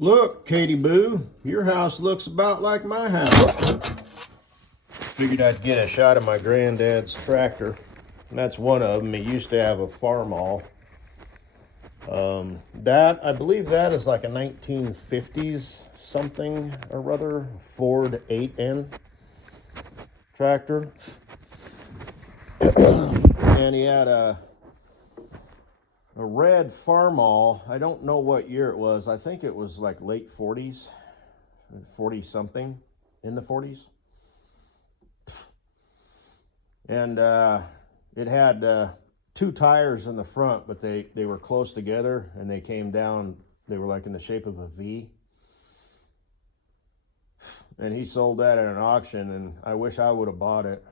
Look, Katie Boo, your house looks about like my house. Figured I'd get a shot of my granddad's tractor. And that's one of them. He used to have a Farmall. I believe that is like a 1950s something or other Ford 8N tractor. And he had a red Farmall. I don't know what year it was. I think it was like late 40s, 40 something, in the 40s. And it had two tires in the front, but they were close together and they came down. They were like in the shape of a V. And he sold that at an auction, and I wish I would have bought it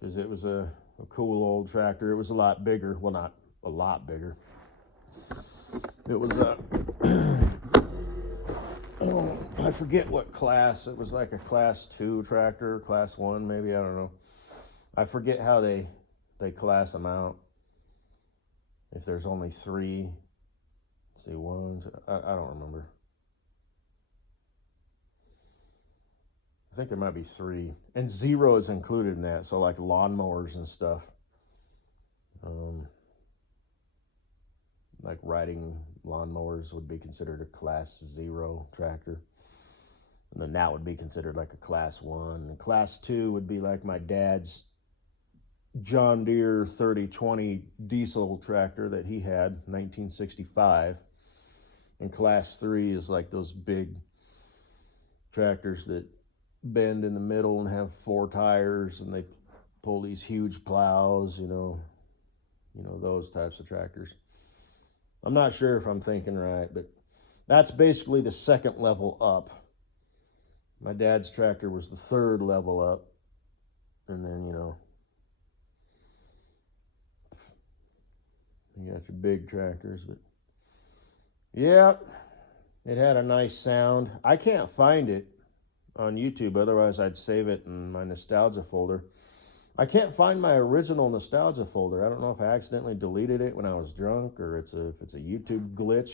because it was a cool old tractor. It was a lot bigger. Well, not a lot bigger. It was a oh, I forget what class. It was like a class 2 tractor, class 1 maybe, I don't know. I forget how they class them out. If there's only 3, let's see, 1, I don't remember. I think there might be 3, and 0 is included in that. So like lawnmowers and stuff, like riding lawnmowers would be considered a class 0 tractor, and then that would be considered like a class 1. And class 2 would be like my dad's John Deere 3020 diesel tractor that he had, 1965. And class 3 is like those big tractors that bend in the middle and have 4 tires, and they pull these huge plows, those types of tractors. I'm not sure if I'm thinking right, but that's basically the second level up. My dad's tractor was the third level up, and then you got your big tractors. But yeah, it had a nice sound. I can't find it on YouTube, otherwise I'd save it in my nostalgia folder. I can't find my original nostalgia folder. I don't know if I accidentally deleted it when I was drunk, or if it's a YouTube glitch,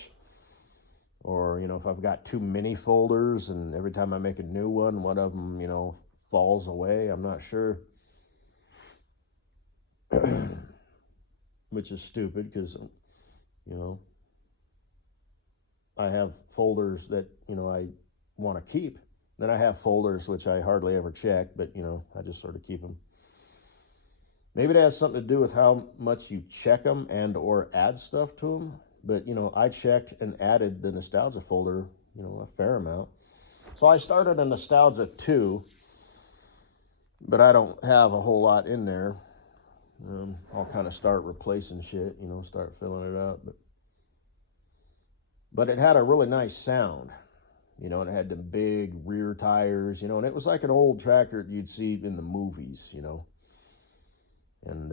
or if I've got too many folders and every time I make a new one of them falls away. I'm not sure. Which is stupid because I have folders that I want to keep. Then I have folders which I hardly ever check, but I just sort of keep them. Maybe it has something to do with how much you check them and or add stuff to them. But I checked and added the nostalgia folder a fair amount. So I started a nostalgia 2, but I don't have a whole lot in there. I'll kind of start replacing shit, start filling it up. But it had a really nice sound, and it had the big rear tires, and it was like an old tractor you'd see in the movies, And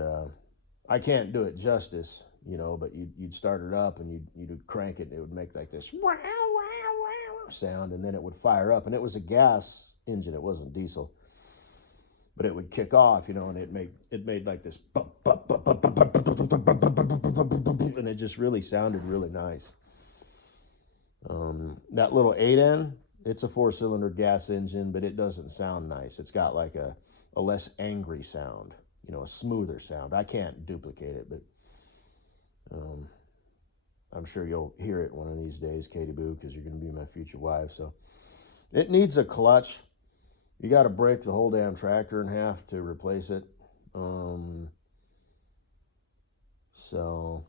I can't do it justice, but you'd start it up and you'd crank it, and it would make like this wow, wow, wow sound, and then it would fire up. And it was a gas engine, it wasn't diesel. But it would kick off, and it made like this, and it just really sounded really nice. That little 8N, it's a 4-cylinder gas engine, but it doesn't sound nice. It's got like a less angry sound, a smoother sound. I can't duplicate it, but I'm sure you'll hear it one of these days, Katie Boo, because you're going to be my future wife. So it needs a clutch. You got to break the whole damn tractor in half to replace it. So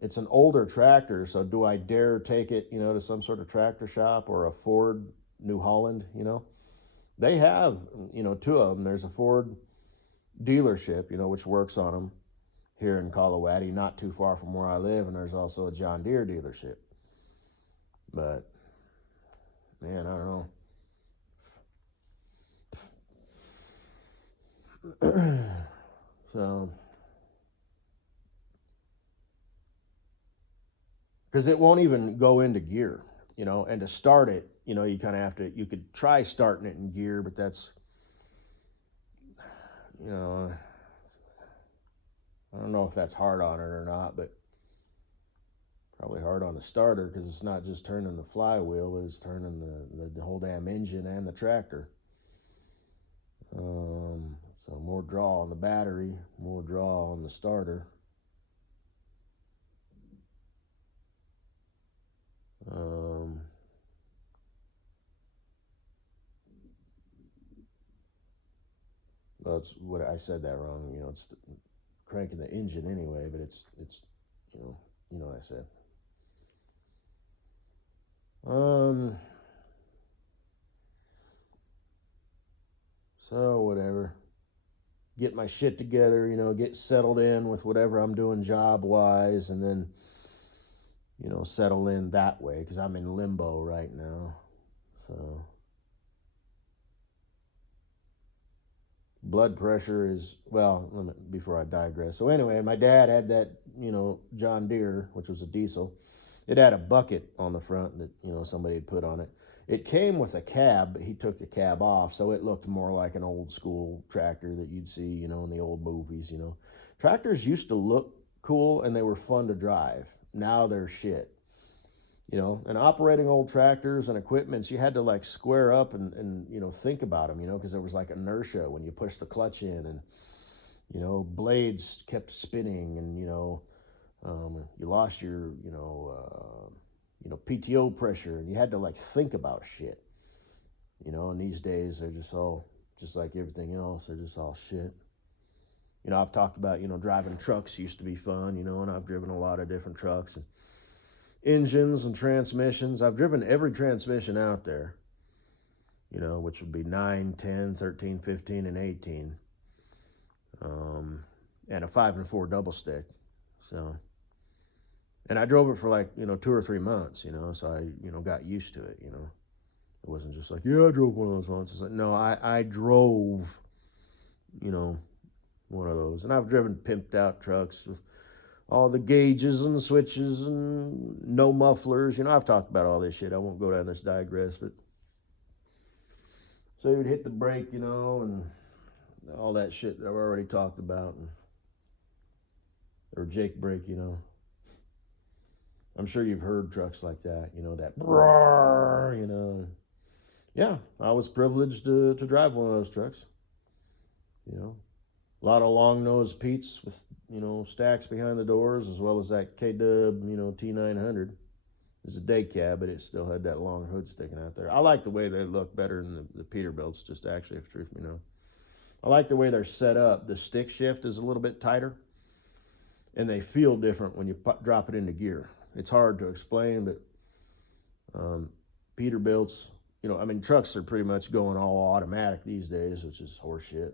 it's an older tractor. So do I dare take it, to some sort of tractor shop or a Ford New Holland? They have, 2 of them. There's a Ford dealership, which works on them here in Colorado, not too far from where I live, and there's also a John Deere dealership. But man, I don't know. So, because it won't even go into gear, and to start it, you kind of have to, you could try starting it in gear, but that's, I don't know if that's hard on it or not, but Probably hard on the starter because it's not just turning the flywheel, but it's turning the whole damn engine and the tractor. So more draw on the battery, more draw on the starter. Well, it's what I said that wrong. It's cranking the engine anyway, but it's you know what I said. So whatever. Get my shit together, get settled in with whatever I'm doing job wise, and then settle in that way because I'm in limbo right now. So blood pressure is, well, before I digress. So anyway, my dad had that John Deere, which was a diesel. It had a bucket on the front that somebody had put on it. It came with a cab, but he took the cab off, so it looked more like an old school tractor that you'd see in the old movies. Tractors used to look cool and they were fun to drive. Now they're shit. And operating old tractors and equipments, you had to like square up and think about them, because there was like inertia when you push the clutch in, and blades kept spinning, and you lost your PTO pressure, and you had to like think about shit. And these days they're just like everything else, they're just all shit. I've talked about driving trucks used to be fun, and I've driven a lot of different trucks and engines and transmissions. I've driven every transmission out there, which would be 9, 10, 13, 15, and 18, and a 5 and 4 double stick. So, and I drove it for like 2 or 3 months, so I got used to it. It wasn't just like, yeah, I drove one of those once. It's like, no, I drove one of those. And I've driven pimped out trucks with all the gauges and the switches and no mufflers. I've talked about all this shit. I won't go down this digress, but so you'd hit the brake, and all that shit that I've already talked about, or Jake brake, I'm sure you've heard trucks like that, that brrr, Yeah, I was privileged to drive one of those trucks. A lot of long nose Pete's with stacks behind the doors, as well as that K-Dub T900. It's a day cab, but it still had that long hood sticking out there. I like the way they look better than the Peterbilts, just actually, if truth be known. I like the way they're set up. The stick shift is a little bit tighter, and they feel different when you drop it into gear. It's hard to explain, but Peterbilts, trucks are pretty much going all automatic these days, which is horseshit.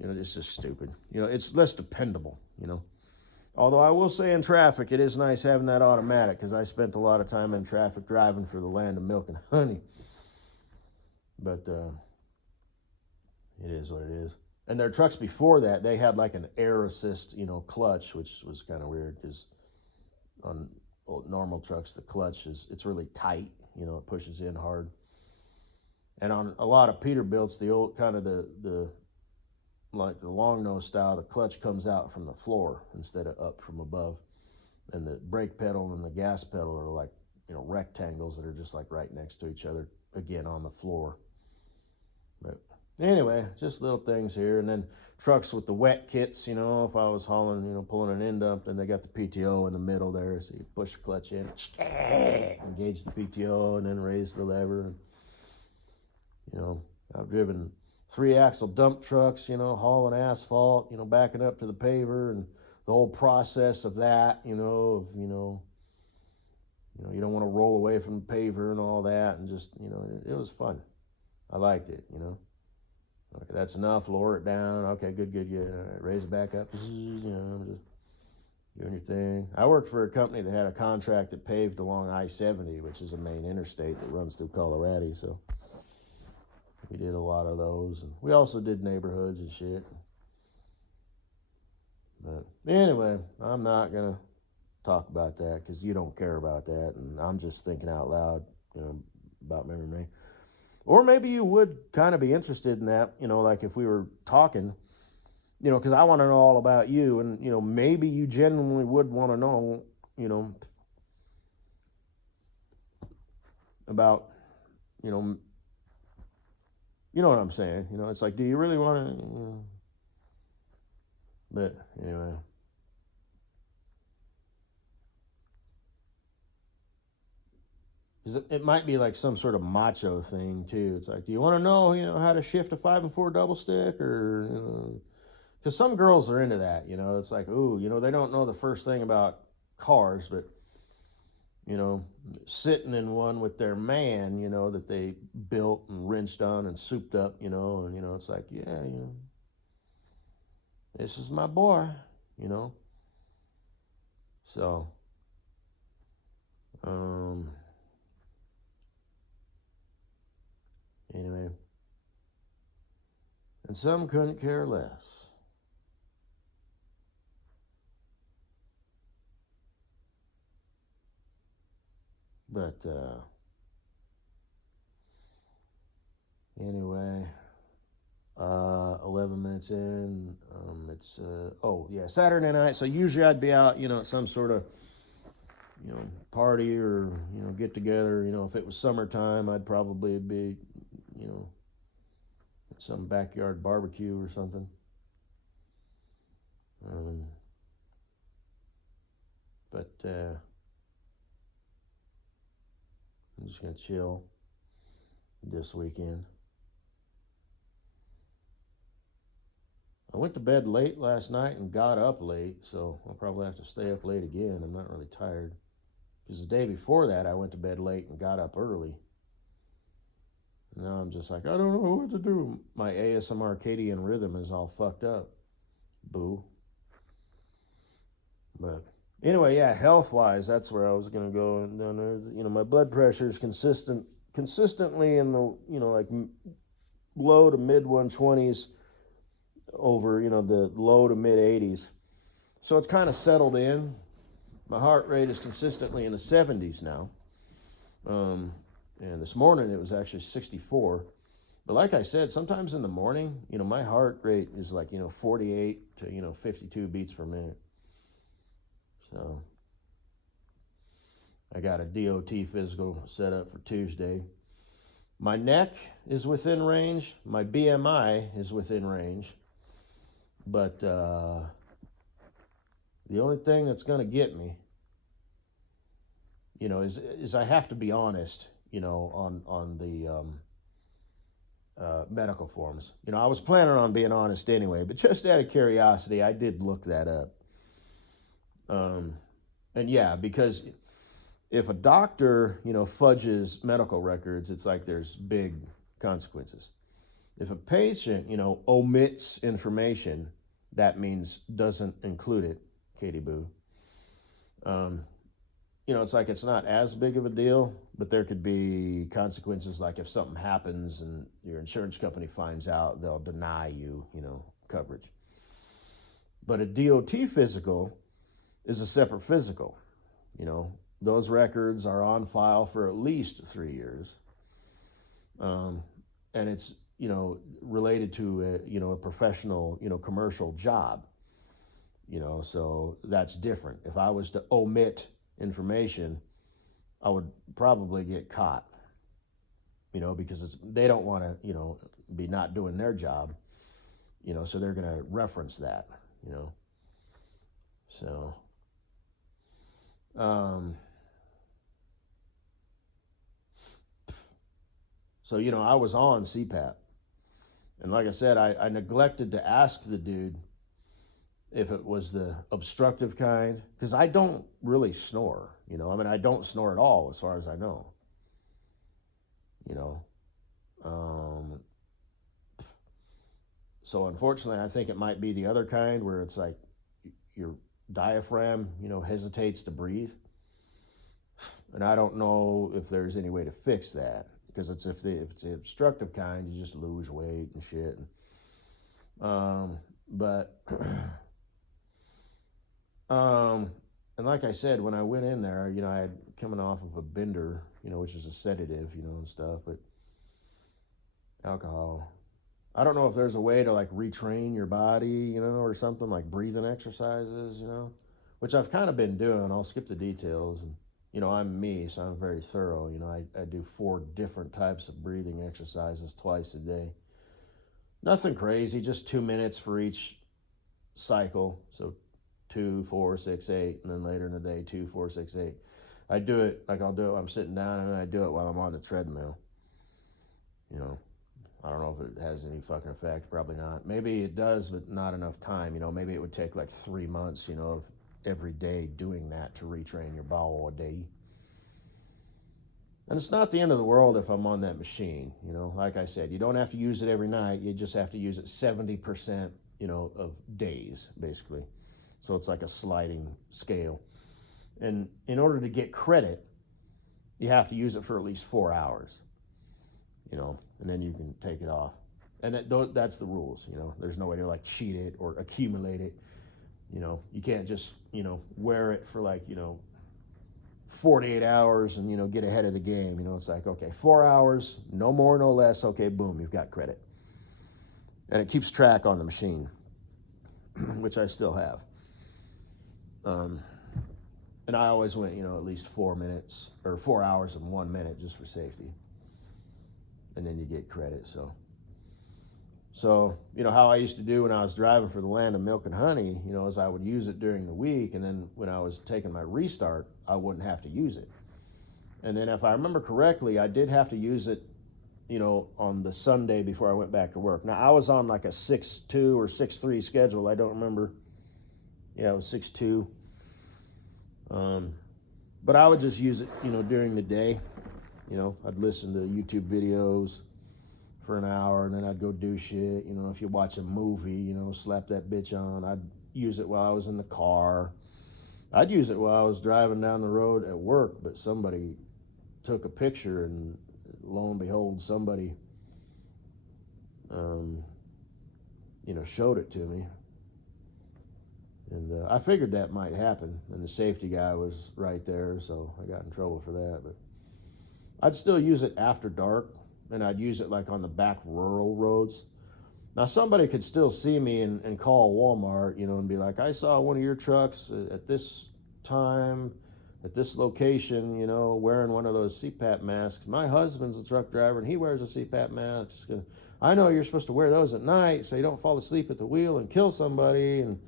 It's just stupid. It's less dependable, Although I will say in traffic, it is nice having that automatic, because I spent a lot of time in traffic driving for the land of milk and honey. But it is what it is. And their trucks before that, they had like an air assist, clutch, which was kind of weird, because on normal trucks, the clutch it's really tight, it pushes in hard. And on a lot of Peterbilts, the old kind of the like the long nose style, the clutch comes out from the floor instead of up from above, and the brake pedal and the gas pedal are like rectangles that are just like right next to each other, again on the floor. But anyway, just little things here. And then trucks with the wet kits, if I was hauling, pulling an end dump, then they got the PTO in the middle there, so you push the clutch in, engage the PTO, and then raise the lever. And, I've driven 3-axle dump trucks, hauling asphalt, backing up to the paver, and the whole process of that, you don't want to roll away from the paver and all that, and just, it was fun. I liked it, Okay, that's enough, lower it down. Okay, good, yeah, raise it back up, just doing your thing. I worked for a company that had a contract that paved along I-70, which is a main interstate that runs through Colorado, so we did a lot of those, and we also did neighborhoods and shit. But anyway, I'm not gonna talk about that because you don't care about that, and I'm just thinking out loud, about Memory Lane. Or maybe you would kind of be interested in that, like if we were talking, because I want to know all about you, and maybe you genuinely would want to know, about, you know, you know what I'm saying. You know, it's like, do you really want to? But anyway. It might be like some sort of macho thing too. It's like, do you want to know, how to shift a 5 and 4 double stick, or because some girls are into that. It's like, ooh, they don't know the first thing about cars, but sitting in one with their man, that they built and rinsed on and souped up, and it's like, yeah, this is my boy, you know. So, anyway, and some couldn't care less. But anyway, 11 minutes in. It's oh yeah, Saturday night. So usually I'd be out, at some sort of party or get together. If it was summertime, I'd probably be at some backyard barbecue or something. But I'm just gonna chill this weekend. I went to bed late last night and got up late, so I'll probably have to stay up late again. I'm not really tired. Because the day before that, I went to bed late and got up early. And now I'm just like, I don't know what to do. My ASMR circadian rhythm is all fucked up. Boo. But anyway, yeah, health-wise, that's where I was going to go. And my blood pressure is consistently in the, like low to mid 120s over, the low to mid 80s. So it's kind of settled in. My heart rate is consistently in the 70s now. And this morning it was actually 64. But like I said, sometimes in the morning, my heart rate is like, 48 to, 52 beats per minute. So I got a DOT physical set up for Tuesday. My neck is within range. My BMI is within range. But the only thing that's going to get me, is I have to be honest, on the medical forms. I was planning on being honest anyway, but just out of curiosity, I did look that up. And yeah, because if a doctor, fudges medical records, it's like there's big consequences. If a patient, omits information, that means doesn't include it, Katie Boo. It's like it's not as big of a deal, but there could be consequences, like if something happens and your insurance company finds out, they'll deny you, coverage. But a DOT physical is a separate physical. Those records are on file for at least 3 years. And it's, related to a professional, commercial job. So that's different. If I was to omit information, I would probably get caught, because they don't want to, be not doing their job, so they're going to reference that, so, I was on CPAP, and like I said, I neglected to ask the dude if it was the obstructive kind, because I don't really snore, I don't snore at all as far as I know, so unfortunately I think it might be the other kind where it's like your diaphragm, hesitates to breathe, and I don't know if there's any way to fix that, because if it's the obstructive kind, you just lose weight and shit, but and like I said, when I went in there, I had coming off of a bender, which is a sedative, and stuff, but alcohol. I don't know if there's a way to like retrain your body, or something like breathing exercises, which I've kind of been doing. I'll skip the details. And I'm me, so I'm very thorough. I do 4 different types of breathing exercises twice a day. Nothing crazy, just 2 minutes for each cycle. So 2, 4, 6, 8, and then later in the day, 2, 4, 6, 8. I do it like I'll do it while I'm sitting down, and then I do it while I'm on the treadmill. You know, I don't know if it has any fucking effect. Probably not. Maybe it does, but not enough time. Maybe it would take like 3 months, of every day doing that to retrain your bowel a day. And it's not the end of the world if I'm on that machine. Like I said, you don't have to use it every night. You just have to use it 70%, of days, basically. So it's like a sliding scale. And in order to get credit, you have to use it for at least 4 hours, and then you can take it off. And that's the rules. There's no way to like cheat it or accumulate it. You can't just, wear it for like, 48 hours and, get ahead of the game. It's like, okay, 4 hours, no more, no less. Okay, boom, you've got credit. And it keeps track on the machine, which I still have. And I always went, at least 4 minutes or 4 hours and 1 minute just for safety. And then you get credit. So, how I used to do when I was driving for the Land of Milk and Honey, is I would use it during the week. And then when I was taking my restart, I wouldn't have to use it. And then if I remember correctly, I did have to use it, on the Sunday before I went back to work. Now, I was on like a 6-2 or 6-3 schedule. I don't remember. Yeah, it was 6-2. But I would just use it, during the day. I'd listen to YouTube videos for an hour, and then I'd go do shit. If you watch a movie, slap that bitch on. I'd use it while I was in the car. I'd use it while I was driving down the road at work, but somebody took a picture, and lo and behold, somebody, showed it to me. And I figured that might happen, and the safety guy was right there, so I got in trouble for that. But I'd still use it after dark, and I'd use it like on the back rural roads. Now, somebody could still see me and call Walmart, and be like, I saw one of your trucks at this time, at this location, wearing one of those CPAP masks. My husband's a truck driver, and he wears a CPAP mask. And I know you're supposed to wear those at night so you don't fall asleep at the wheel and kill somebody. And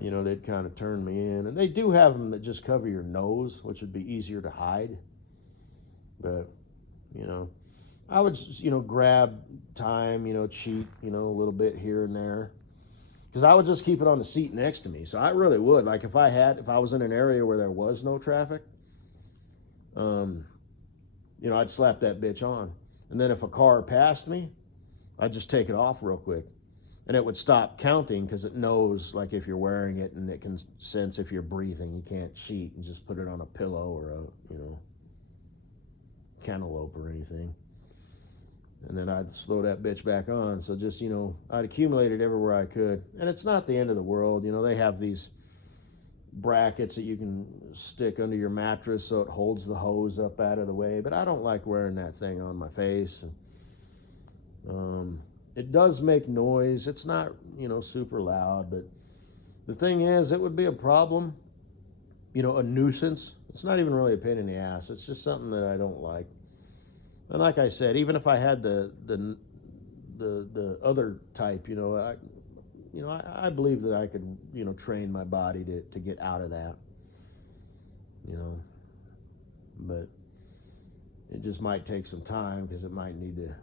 they'd kind of turn me in. And they do have them that just cover your nose, which would be easier to hide. But, I would just, grab time, cheat, a little bit here and there. Because I would just keep it on the seat next to me. So I really would. Like if I was in an area where there was no traffic, I'd slap that bitch on. And then if a car passed me, I'd just take it off real quick. And it would stop counting because it knows, like, if you're wearing it, and it can sense if you're breathing. You can't cheat and just put it on a pillow or a cantaloupe or anything. And then I'd slow that bitch back on. So just, I'd accumulate it everywhere I could. And it's not the end of the world. They have these brackets that you can stick under your mattress so it holds the hose up out of the way. But I don't like wearing that thing on my face. And, it does make noise. It's not, super loud, but the thing is, it would be a problem, a nuisance. It's not even really a pain in the ass. It's just something that I don't like. And like I said, even if I had the other type, I believe that I could, train my body to get out of that, but it just might take some time because I might need to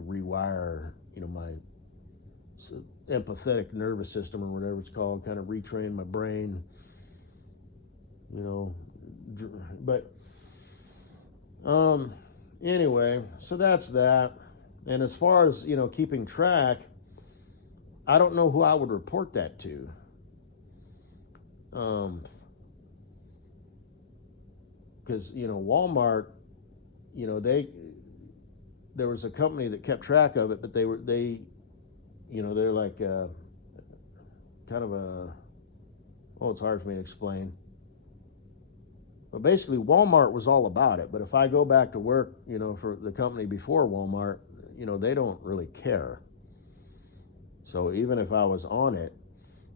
rewire, my empathetic nervous system or whatever it's called, kind of retrain my brain, but anyway, so that's that. And as far as, keeping track, I don't know who I would report that to. Because, Walmart, there was a company that kept track of it, but they're like kind of it's hard for me to explain. But basically, Walmart was all about it. But if I go back to work, for the company before Walmart, they don't really care. So even if I was on it,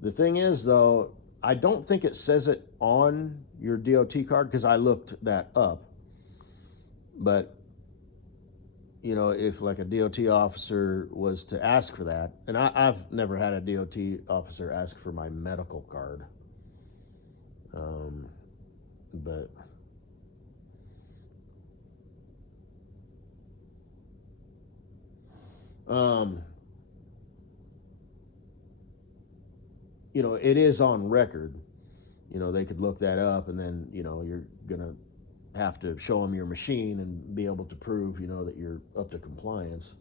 the thing is, though, I don't think it says it on your DOT card because I looked that up. But you know, if like a DOT officer was to ask for that, and I've never had a DOT officer ask for my medical card, but you know, it is on record. You know, they could look that up, and then you know you're gonna have to show them your machine and be able to prove, you know, that you're up to compliance.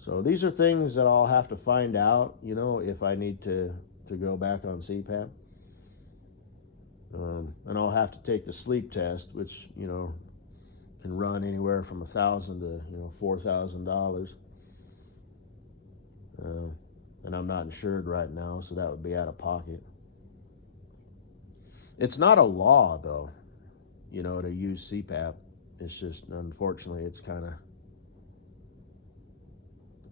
So these are things that I'll have to find out, you know, if I need to go back on CPAP. And I'll have to take the sleep test, which, you know, can run anywhere from $1,000 to, you know, $4,000. And I'm not insured right now, so that would be out of pocket. It's not a law, though, you know, to use CPAP. It's just, unfortunately, it's kind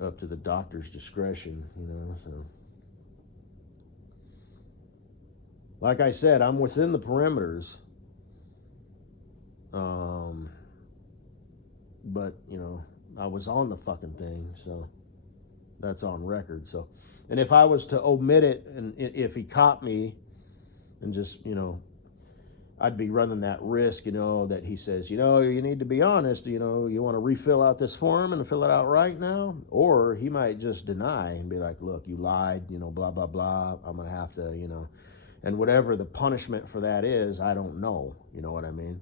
of up to the doctor's discretion, you know, so. Like I said, I'm within the perimeters. But, you know, I was on the fucking thing, so that's on record. So, and if I was to omit it, and if he caught me and just, you know, I'd be running that risk, you know, that he says, you know, you need to be honest, you know, you want to refill out this form and fill it out right now? Or he might just deny and be like, look, you lied, you know, blah, blah, blah. I'm going to have to, you know, and whatever the punishment for that is, I don't know. You know what I mean?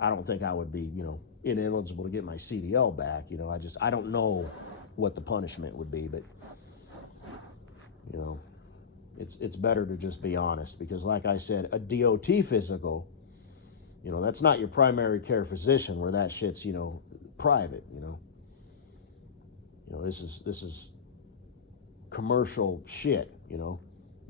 I don't think I would be, you know, ineligible to get my CDL back. You know, I don't know what the punishment would be, but, you know, it's better to just be honest, because like I said, a DOT physical, you know, that's not your primary care physician where that shit's, you know, private, you know. You know, this is commercial shit, you know,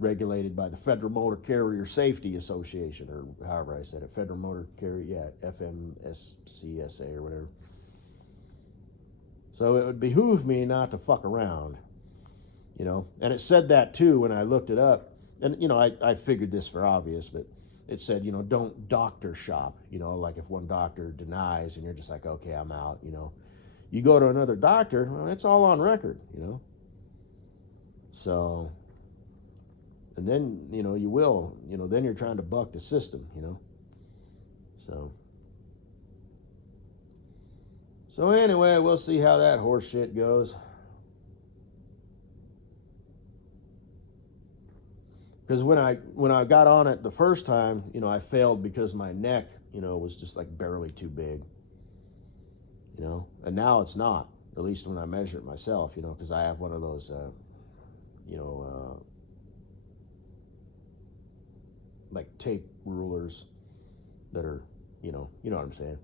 regulated by the Federal Motor Carrier Safety Association, or however I said it, Federal Motor Carrier, yeah, FMCSA or whatever. So it would behoove me not to fuck around, you know. And it said that too when I looked it up. And, you know, I figured this for obvious, but it said, you know, don't doctor shop, you know, like if one doctor denies and you're just like, okay, I'm out, you know. You go to another doctor, well, it's all on record, you know. So, and then, you know, you will, you know, then you're trying to buck the system, you know. So anyway, we'll see how that horse shit goes. Because when I got on it the first time, you know, I failed because my neck, you know, was just like barely too big, you know. And now it's not, at least when I measure it myself, you know, because I have one of those, you know, like tape rulers that are, you know what I'm saying.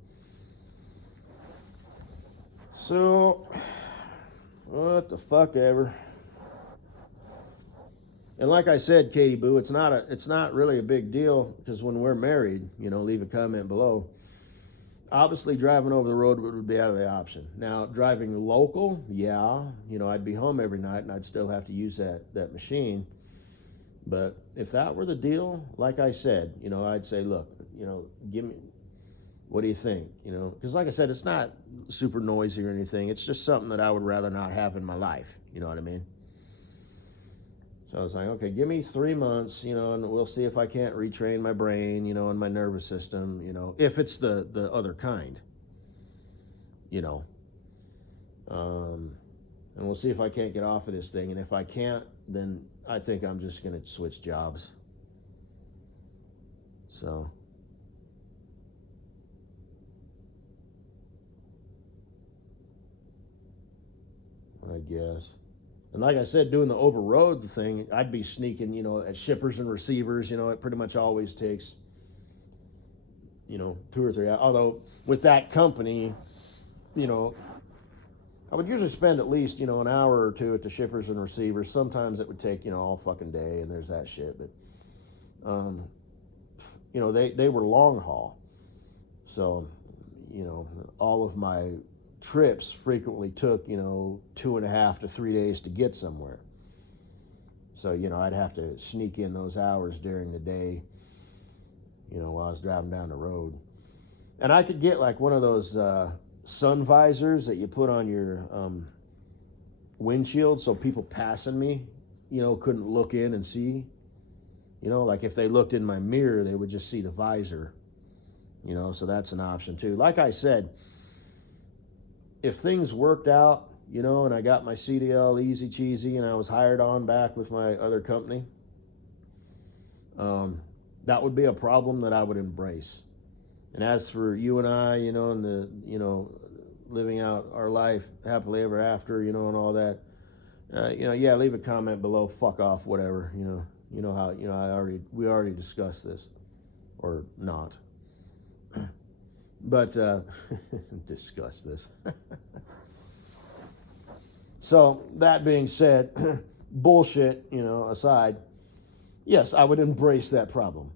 So, what the fuck ever. And like I said, Katie Boo, it's not really a big deal, because when we're married, you know, leave a comment below. Obviously, driving over the road would be out of the option. Now, driving local, yeah, you know, I'd be home every night and I'd still have to use that machine. But if that were the deal, like I said, you know, I'd say, look, you know, give me, what do you think? You know, because like I said, it's not super noisy or anything. It's just something that I would rather not have in my life. You know what I mean? So I was like, okay, give me 3 months, you know, and we'll see if I can't retrain my brain, you know, and my nervous system, you know, if it's the other kind, you know. And we'll see if I can't get off of this thing. And if I can't, then I think I'm just going to switch jobs. So. I guess. And like I said, doing the over-road thing, I'd be sneaking, you know, at shippers and receivers. You know, it pretty much always takes, you know, 2 or 3 hours. Although with that company, you know, I would usually spend at least, you know, an hour or two at the shippers and receivers. Sometimes it would take, you know, all fucking day, and there's that shit. But, you know, they were long haul. So, you know, all of my trips frequently took, you know, 2.5 to 3 days to get somewhere. So, I'd have to sneak in those hours during the day, while I was driving down the road. And I could get like one of those sun visors that you put on your windshield so people passing me, couldn't look in and see. Like if they looked in my mirror, they would just see the visor. So that's an option too. Like I said, if things worked out, and I got my CDL easy cheesy and I was hired on back with my other company, that would be a problem that I would embrace. And as for you and I, and the, living out our life happily ever after, and all that, yeah, leave a comment below, fuck off, whatever, how, we already discussed this, or not. But, discuss this. So, that being said, bullshit, aside, yes, I would embrace that problem.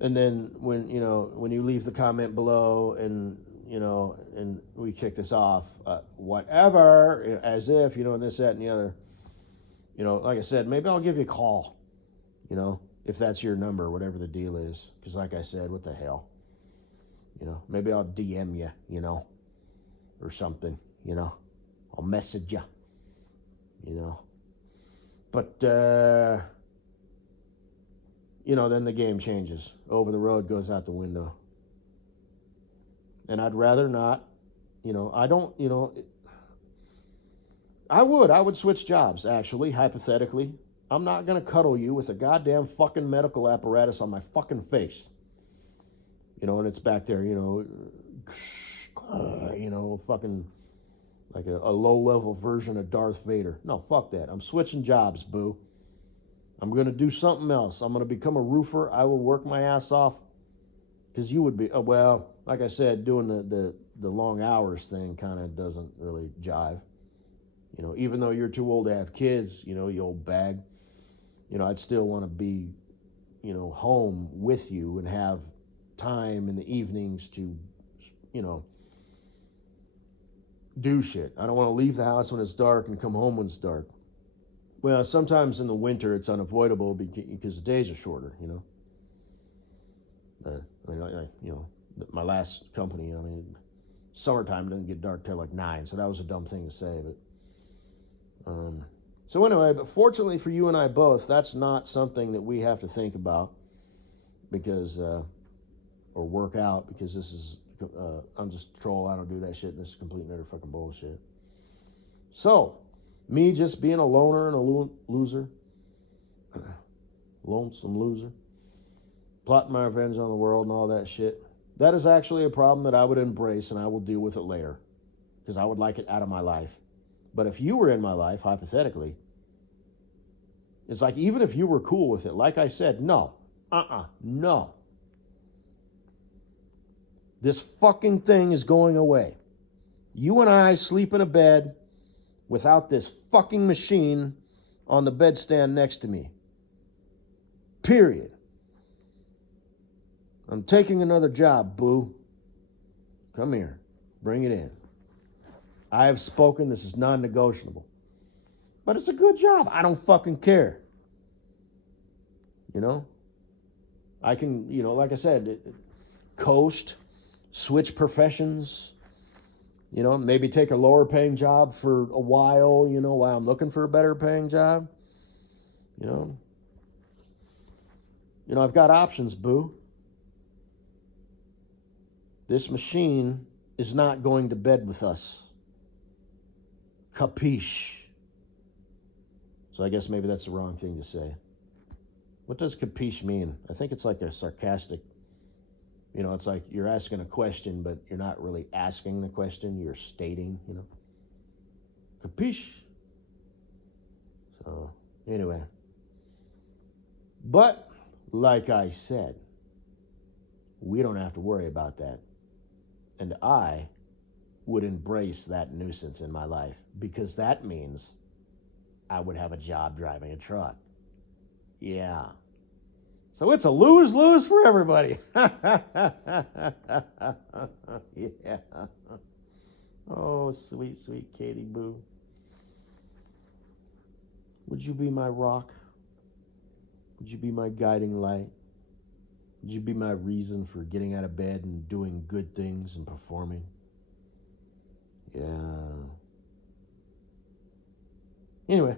And then when you leave the comment below and, and we kick this off, whatever, as if, and this, that, and the other, like I said, maybe I'll give you a call, if that's your number, whatever the deal is. Because like I said, what the hell? Maybe I'll DM you, or something, I'll message you, But, then the game changes. Over the road goes out the window. And I'd rather not, I don't, I would switch jobs, actually, hypothetically. I'm not going to cuddle you with a goddamn fucking medical apparatus on my fucking face. And it's back there, fucking like a low-level version of Darth Vader. No, fuck that. I'm switching jobs, boo. I'm going to do something else. I'm going to become a roofer. I will work my ass off. Because you would be, well, like I said, doing the long hours thing kind of doesn't really jive. Even though you're too old to have kids, you old bag, I'd still want to be, home with you and have time in the evenings to, do shit. I don't want to leave the house when it's dark and come home when it's dark. Well, sometimes in the winter it's unavoidable because the days are shorter, my last company, summertime doesn't get dark till like 9, so that was a dumb thing to say, but so anyway, but fortunately for you and I both, that's not something that we have to think about because or work out, because this is I'm just a troll. I don't do that shit. This is complete and utter fucking bullshit. So, me just being a loner and a loser, lonesome loser, plotting my revenge on the world and all that shit, that is actually a problem that I would embrace, and I will deal with it later because I would like it out of my life. But if you were in my life, hypothetically, it's like even if you were cool with it, like I said, no. This fucking thing is going away. You and I sleep in a bed without this fucking machine on the bedstand next to me. Period. I'm taking another job, boo. Come here. Bring it in. I have spoken. This is non-negotiable. But it's a good job. I don't fucking care. I can, like I said, coast, switch professions, maybe take a lower paying job for a while, while I'm looking for a better paying job. I've got options, boo. This machine is not going to bed with us. Capiche? So I guess maybe that's the wrong thing to say. What does capiche mean? I think it's like a sarcastic, it's like you're asking a question, but you're not really asking the question, you're stating, Capiche? So, anyway. But, like I said, we don't have to worry about that. And I would embrace that nuisance in my life because that means I would have a job driving a truck. Yeah. So it's a lose-lose for everybody. Yeah. Oh, sweet, sweet Katie Boo. Would you be my rock? Would you be my guiding light? Would you be my reason for getting out of bed and doing good things and performing? Yeah. Anyway,